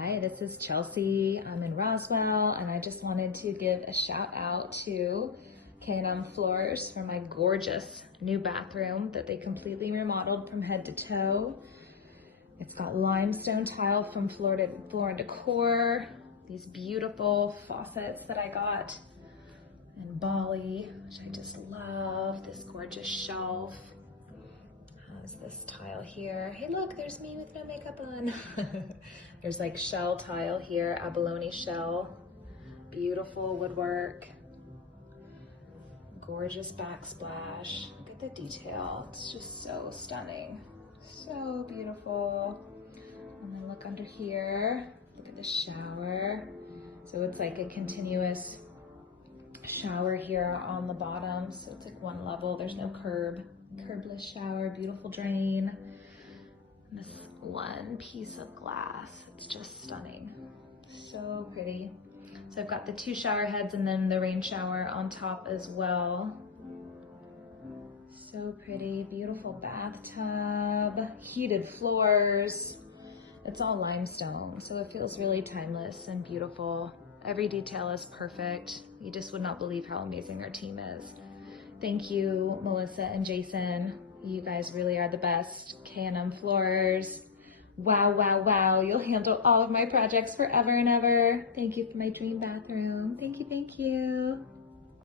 Hi, this is Chelsea. I'm in Roswell, and I just wanted to give a shout out to K&M Floors for my gorgeous new bathroom that they completely remodeled from head to toe. It's got limestone tile from Floor Decor, these beautiful faucets that I got in Bali, which I just love, this gorgeous shelf. Has this tile here. Hey look, there's me with no makeup on. There's like shell tile here, abalone shell. Beautiful woodwork. Gorgeous backsplash. Look at the detail. It's just so stunning. So beautiful. And then look under here. Look at the shower. So it's like a continuous shower here on the bottom. So it's like one level. There's no curbless shower, beautiful drain. And this one piece of glass, it's just stunning. So pretty. So I've got the 2 shower heads and then the rain shower on top as well. So pretty, beautiful bathtub, heated floors. It's all limestone, so it feels really timeless and beautiful. Every detail is perfect. You just would not believe how amazing our team is. Thank you, Melissa and Jason. You guys really are the best. K&M Floors. Wow, wow, wow. You'll handle all of my projects forever and ever. Thank you for my dream bathroom. Thank you, thank you.